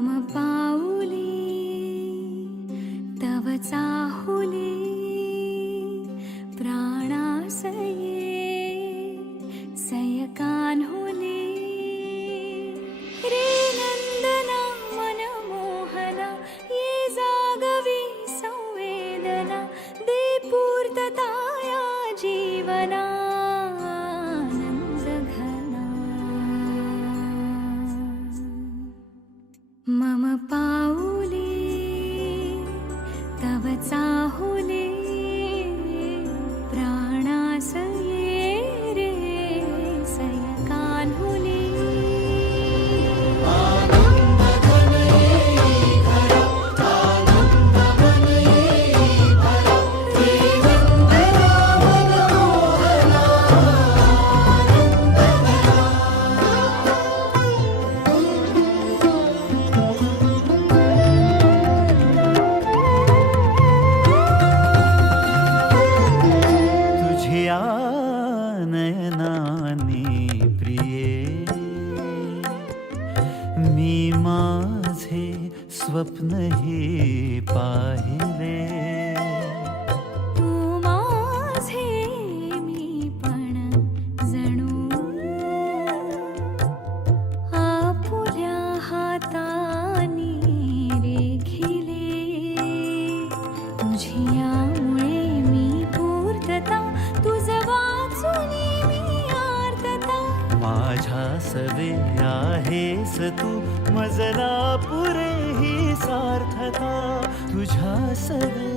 मम पाऊले तव चाहुले प्राणासये सयकान्हुले रे नंदना मनमोहना ये जागवी संवेदना दे पूर्तता या जीवना आनंदघना मम पाऊले तव चाहुले प्राणासये रे सयकान्हुले तुझ्या नयनानी प्रिये मी माझे स्वप्न हे पाहिले तू माझे मी पण जणू आपुल्या हातानी रेखिले तुझ्यामुळे मी पूर्तता तुझ वाचुनी मी आर्तता माझ्या सवे आहेस तू मजला पुरे ही सार्थता तुझ्या सवे